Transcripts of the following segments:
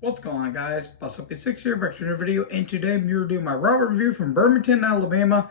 What's going on, guys? Bust Up 6 here, back to another video, and today I'm here to do my Raw review from Birmingham, Alabama.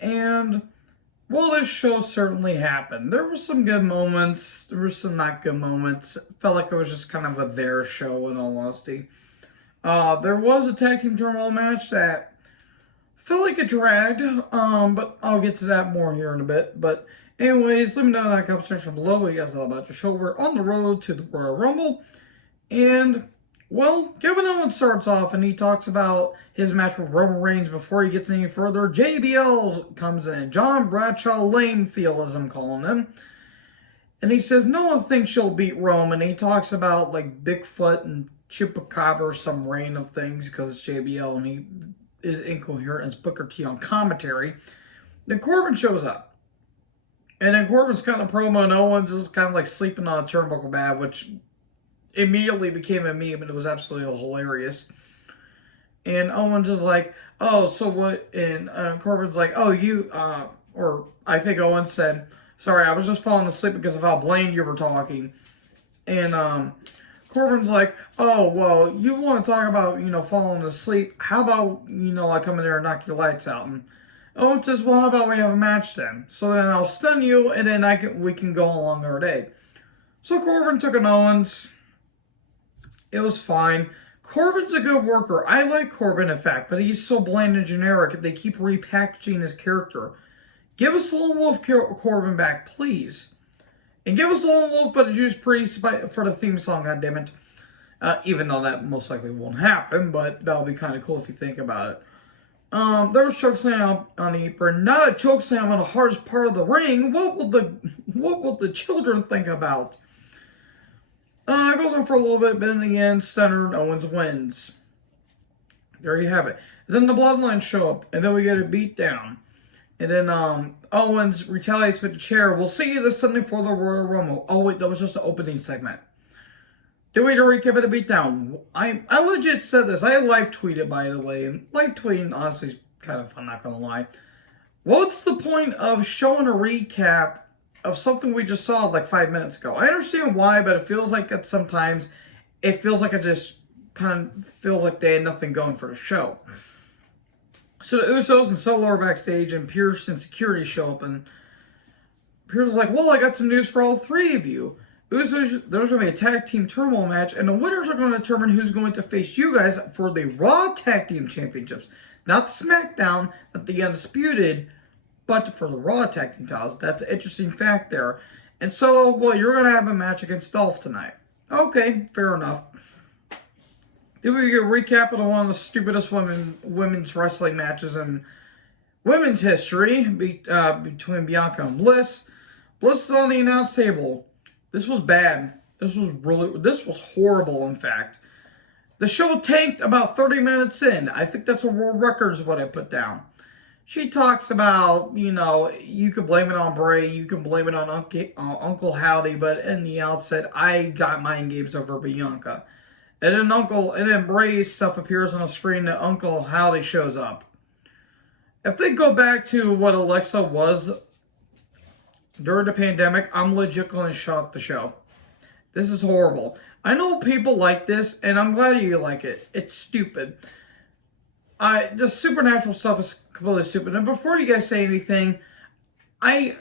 And well, this show certainly happened. There were some good moments, there were some not good moments. It felt like it was just kind of a their show, in all honesty. There was a tag team tournament match that felt like it dragged, but I'll get to that more here in a bit. But anyways, let me know in that comment section below what you guys thought about the show. We're on the road to the Royal Rumble, and well, Kevin Owens starts off and he talks about his match with Roman Reigns. Before he gets any further, JBL comes in. John Bradshaw Lanefield, as I'm calling him. And he says no one thinks she'll beat Roman. He talks about like Bigfoot and Chupacabra or some random things because it's JBL and he is incoherent as Booker T on commentary. Then Corbin shows up. And then Corbin's kind of promo and Owens is kind of like sleeping on a turnbuckle bag, which immediately became a meme, and it was absolutely hilarious. And Owens is like, oh, so what? And Corbin's like, oh, or I think Owens said, sorry, I was just falling asleep because of how bland you were talking. And Corbin's like, oh, well, you want to talk about, falling asleep. How about, I come in there and knock your lights out? And Owens says, well, how about we have a match then? So then I'll stun you, and then we can go along our day. So Corbin took an Owens. It was fine. Corbin's a good worker. I like Corbin, in fact, but he's so bland and generic. They keep repackaging his character. Give us Lone Wolf Corbin back, please. And give us Lone Wolf but a Judas Priest for the theme song, goddammit. Even though that most likely won't happen, but that'll be kind of cool if you think about it. There was chokeslam on the apron. Not a chokeslam on the hardest part of the ring. What will the children think about? It goes on for a little bit, but in the end, Stunner and Owens wins. There you have it. And then the Bloodline show up, and then we get a beat down. And then Owens retaliates with the chair. We'll see you this Sunday for the Royal Rumble. Oh wait, that was just the opening segment. Then we had a recap of the beatdown. I legit said this. I live tweeted, by the way. And live tweeting, honestly, is kind of fun, not gonna lie. What's the point of showing a recap of something we just saw like 5 minutes ago? I understand why, but it feels like it sometimes, it feels like it just kind of feels like they had nothing going for the show. So the Usos and Solo are backstage, and Pierce and security show up, and Pierce is like, well, I got some news for all three of you. Usos, there's going to be a tag team turmoil match, and the winners are going to determine who's going to face you guys for the Raw Tag Team Championships. Not SmackDown, not the Undisputed, but for the Raw Tag Team titles. That's an interesting fact there. And so, well, you're going to have a match against Dolph tonight. Okay, fair enough. Then we get a recap of one of the stupidest women's wrestling matches in women's history between Bianca and Bliss. Bliss is on the announce table. This was bad. This was horrible, in fact. The show tanked about 30 minutes in. I think that's a world record is what I put down. She talks about, you can blame it on Bray, you can blame it on Uncle Howdy, but in the outset, I got mind games over Bianca. And then Bray's stuff appears on the screen that Uncle Howdy shows up. If they go back to what Alexa was during the pandemic, I'm legit going to shut the show. This is horrible. I know people like this, and I'm glad you like it. It's stupid. The supernatural stuff is completely stupid. And before you guys say anything,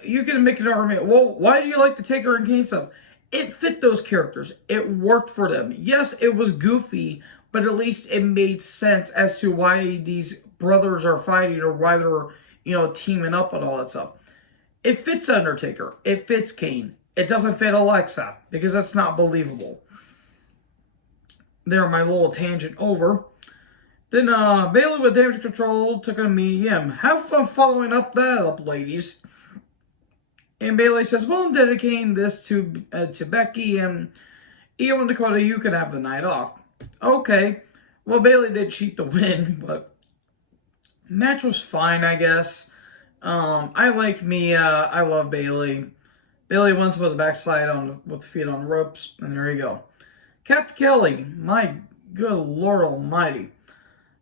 you can make an argument. Well, why do you like the Taker and Kane stuff? It fit those characters. It worked for them. Yes, it was goofy, but at least it made sense as to why these brothers are fighting or why they're, teaming up and all that stuff. It fits Undertaker. It fits Kane. It doesn't fit Alexa because that's not believable. There, my little tangent over. Then Bayley with damage control took on Mia Yim. Have fun following that up, ladies. And Bayley says, well, I'm dedicating this to Becky, and Io and Dakota, you can have the night off. Okay. Well, Bayley did cheat the win, but match was fine, I guess. I like Mia. I love Bayley. Bayley wins with a backslide with the feet on the ropes, and there you go. Kathy Kelly, my good Lord Almighty.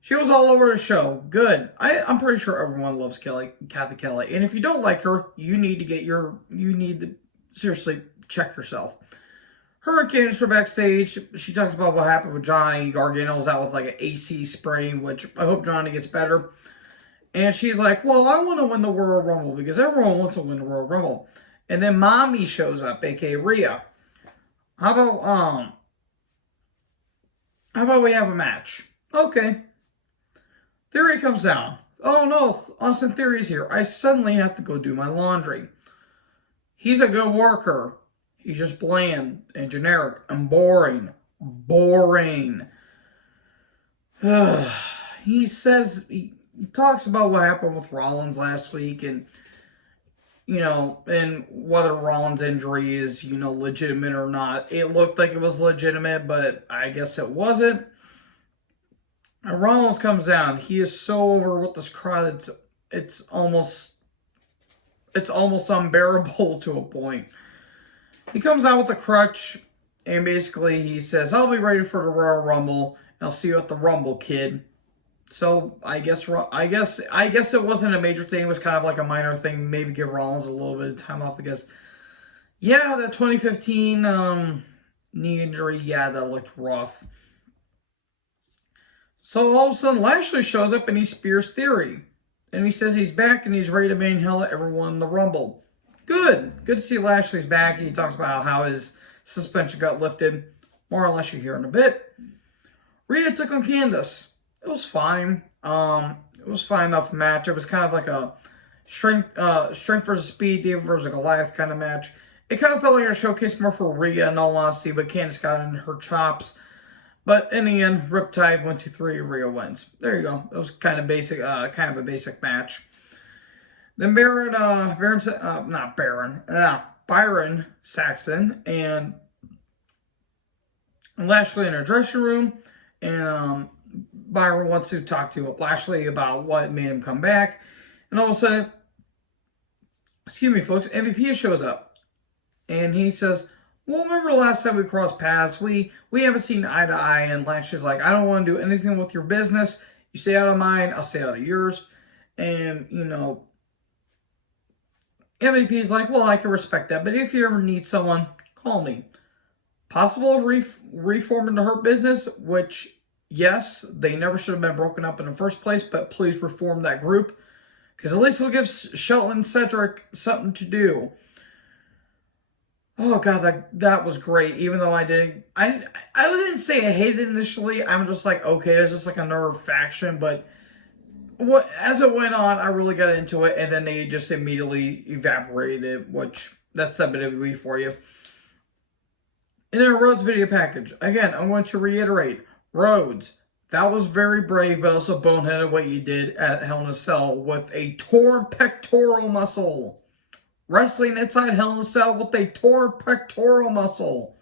She was all over the show. Good. I'm pretty sure everyone loves Kathy Kelly. And if you don't like her, you need to seriously check yourself. her and Candice are backstage. She talks about what happened with Johnny. Gargano's out with like an AC sprain, which I hope Johnny gets better. And she's like, well, I want to win the Royal Rumble because everyone wants to win the Royal Rumble. And then Mommy shows up, aka Rhea. How about we have a match? Okay. Theory comes down. Oh no, Austin Theory's here. I suddenly have to go do my laundry. He's a good worker. He's just bland and generic and boring. Boring. He says, he talks about what happened with Rollins last week and, and whether Rollins' injury is, legitimate or not. It looked like it was legitimate, but I guess it wasn't. And Rollins comes down. He is so over with this crowd. It's almost unbearable to a point. He comes out with a crutch, and basically he says, "I'll be ready for the Royal Rumble. And I'll see you at the Rumble, kid." So I guess it wasn't a major thing. It was kind of like a minor thing. Maybe give Rollins a little bit of time off because, yeah, that 2015 knee injury, yeah, that looked rough. So all of a sudden, Lashley shows up and he spears Theory. And he says he's back and he's ready to main hell at everyone in the Rumble. Good. Good to see Lashley's back. He talks about how his suspension got lifted. More on Lashley here in a bit. Rhea took on Candice. It was fine. It was fine enough match. It was kind of like a strength versus speed, David versus Goliath kind of match. It kind of felt like a showcase more for Rhea in all honesty, but Candice got in her chops. But in the end, Riptide 1, 2, 3, Rhea wins. There you go. It was kind of basic, kind of a basic match. Then Byron Saxton and Lashley in her dressing room, and Byron wants to talk to Lashley about what made him come back, and all of a sudden, excuse me, folks, MVP shows up, and he says, "Well, remember the last time we crossed paths? We haven't seen eye to eye." And Lashley's like, "I don't want to do anything with your business. You stay out of mine, I'll stay out of yours." And, MVP's like, "Well, I can respect that, but if you ever need someone, call me." Possible reforming the Hurt Business, which, yes, they never should have been broken up in the first place, but please reform that group, because at least it'll give Shelton and Cedric something to do. Oh god, that was great. Even though I didn't say I hated it initially. I'm just like, okay, it's just like another faction. But as it went on, I really got into it, and then they just immediately evaporated. Which that's WWE for you. And then Rhodes video package. Again, I want to reiterate, Rhodes, that was very brave, but also boneheaded what you did at Hell in a Cell with a torn pectoral muscle. Wrestling inside Hell in a Cell with a torn pectoral muscle.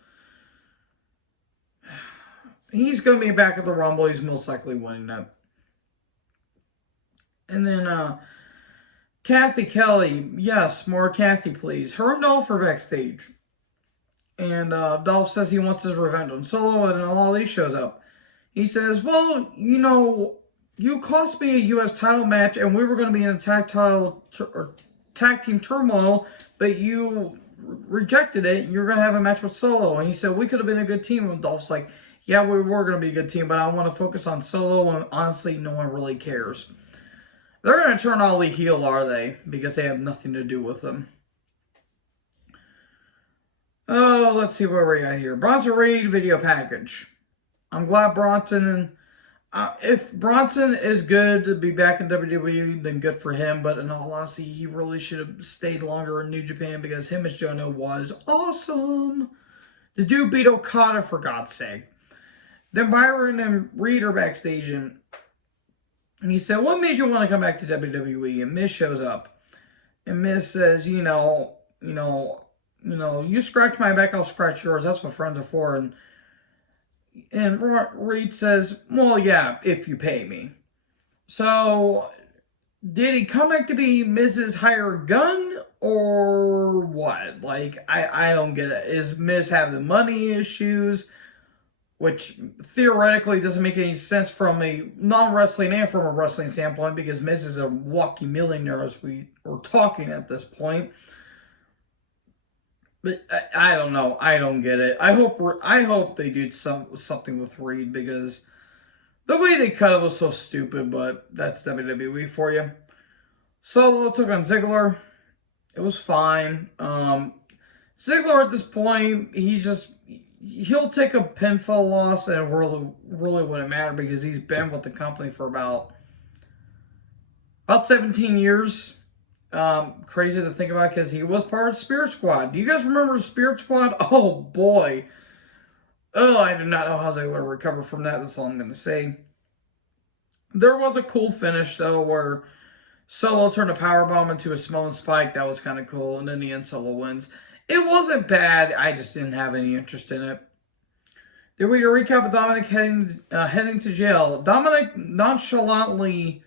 He's going to be back at the Rumble. He's most likely winning that. And then Kathy Kelly. Yes, more Kathy, please. Her and Dolph are backstage. And Dolph says he wants his revenge on Solo, and then Ali shows up. He says, "Well, you cost me a U.S. title match, and we were going to be in a tag team turmoil, but you rejected it. You're going to have a match with Solo." And he said, "We could have been a good team." And Dolph's like, "Yeah, we were going to be a good team, but I want to focus on Solo, and honestly, no one really cares." They're going to turn Ali heel, are they? Because they have nothing to do with them. Oh, let's see where we're at here. Bronson Reed video package. I'm glad Bronson... if Bronson is good to be back in WWE, then good for him. But in all honesty, he really should have stayed longer in New Japan because him as Jono was awesome. The dude beat Okada, for God's sake. Then Byron and Reed are backstage, and he said, "What made you want to come back to WWE?" And Miz shows up. And Miz says, you scratch my back, I'll scratch yours. That's what friends are for. And Reed says, "Well, yeah, if you pay me." So, did he come back to be Miz's hired gun, or what? Like, I don't get it. Is Miz having money issues? Which, theoretically, doesn't make any sense from a non-wrestling and from a wrestling standpoint, because Miz is a walking millionaire as we are talking at this point. But I don't know. I don't get it. I hope they do something with Reed, because the way they cut it was so stupid. But that's WWE for you. Solo took on Ziggler. It was fine. Ziggler at this point, he'll take a pinfall loss and it really wouldn't matter, because he's been with the company for about 17 years. Crazy to think about, because he was part of the Spirit Squad. Do you guys remember the Spirit Squad? Oh boy. Oh, I do not know how they would recover from that. That's all I'm going to say. There was a cool finish, though, where Solo turned a powerbomb into a Samoan Spike. That was kind of cool. And in the end, Solo wins. It wasn't bad. I just didn't have any interest in it. Then we recap of Dominic heading to jail. Dominic nonchalantly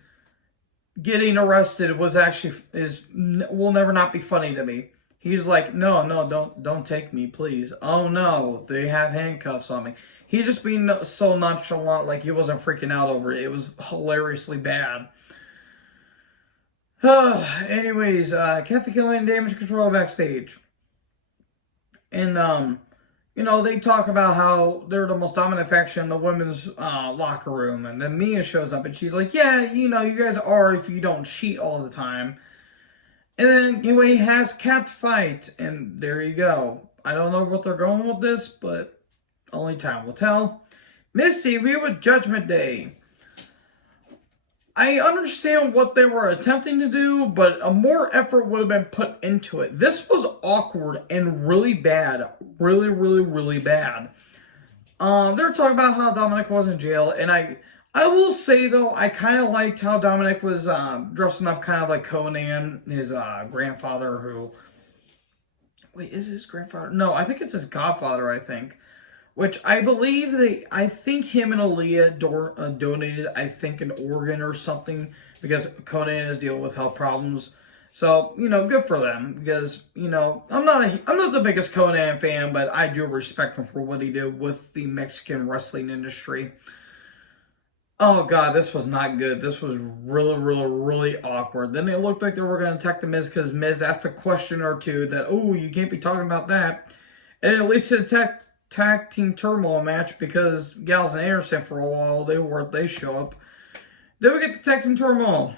getting arrested will never not be funny to me. He's like, no, don't take me, please. Oh no, they have handcuffs on me. He's just being so nonchalant, like he wasn't freaking out over it. It was hilariously bad. Anyways, Kathy Kelly and Damage Control backstage. And, they talk about how they're the most dominant faction in the women's locker room. And then Mia shows up and she's like, yeah, you guys are if you don't cheat all the time. And then he has cat fight. And there you go. I don't know what they're going with this, but only time will tell. Misty, we with Judgment Day. I understand what they were attempting to do, but a more effort would have been put into it. This was awkward and really bad. Really, really, really bad. They were talking about how Dominic was in jail, and I will say, though, I kind of liked how Dominic was dressing up kind of like Conan, his grandfather, who... Wait, is his grandfather? No, I think it's his godfather, I think. Which I believe I think him and Aaliyah donated, I think, an organ or something, because Conan is dealing with health problems. So, good for them, because, I'm not the biggest Conan fan, but I do respect him for what he did with the Mexican wrestling industry. Oh god, this was not good. This was really, really, really awkward. Then it looked like they were going to attack the Miz, because Miz asked a question or two that, oh, you can't be talking about that. And at least it tag team turmoil match, because Gallows and Anderson for a while they show up. Then we get the tag team turmoil.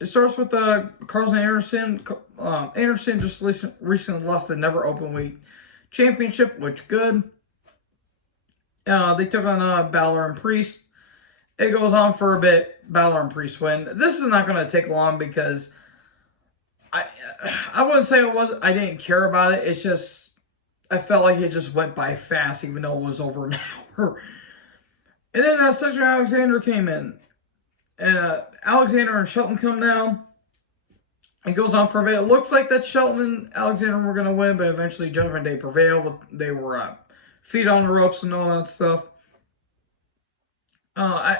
It starts with Carlos and Anderson. Anderson just recently lost the never openweight championship, which good. They took on Balor and Priest. It goes on for a bit. Balor and Priest win. This is not going to take long, because I wouldn't say I didn't care about it. It's just I felt like it just went by fast, even though it was over an hour. And then Cedric Alexander came in. And Alexander and Shelton come down. It goes on for a bit. It looks like that Shelton and Alexander were going to win, but eventually Judgment Day prevailed. They were feet on the ropes and all that stuff.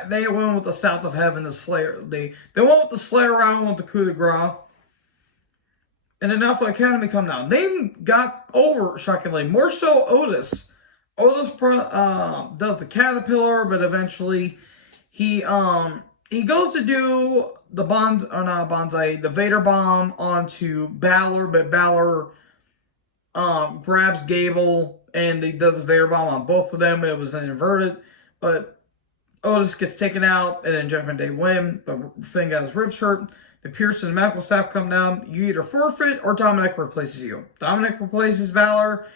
They went with the South of Heaven, the Slayer. They went with the Slayer round with the coup de grace. And then Alpha Academy come down. They got over, shockingly, more so Otis. Otis does the caterpillar, but eventually he goes to do the the Vader bomb onto Balor, but Balor grabs Gable and he does a Vader bomb on both of them, and it was inverted. But Otis gets taken out, and then Judgment Day win, but Finn got his ribs hurt. The Pearson and medical staff come down. You either forfeit or Dominic replaces you. Dominic replaces Balor.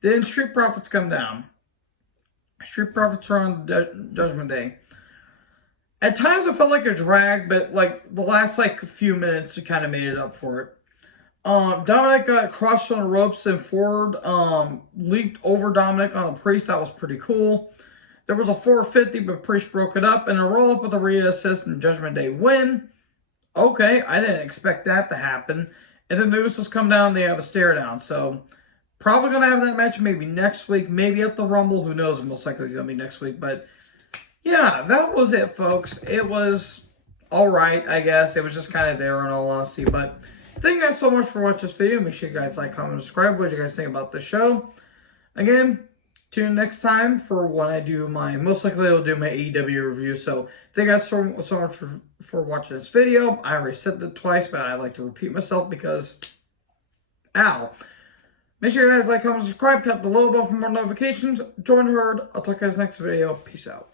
Then Street Profits come down. Street Profits are on Judgment Day. At times it felt like a drag, but like the last few minutes it kind of made it up for it. Dominic got crushed on the ropes, and Ford leaped over Dominic on the Priest. That was pretty cool. There was a 450, but Priest broke it up, and a roll up with a Rhea assist, and Judgment Day win. Okay, I didn't expect that to happen. And then the Usos come down, they have a stare down. So, probably going to have that match maybe next week, maybe at the Rumble. Who knows? Most likely it's going to be next week. But, yeah, that was it, folks. It was alright, I guess. It was just kind of there in all honesty. But, thank you guys so much for watching this video. Make sure you guys like, comment, and subscribe. What do you guys think about the show? Again, tune in next time for when I do most likely I'll do my AEW review. So, thank you guys so much for watching this video. I already said that twice, but I like to repeat myself because, ow. Make sure you guys like, comment, subscribe, tap the little bell for more notifications. Join the herd. I'll talk to you guys next video. Peace out.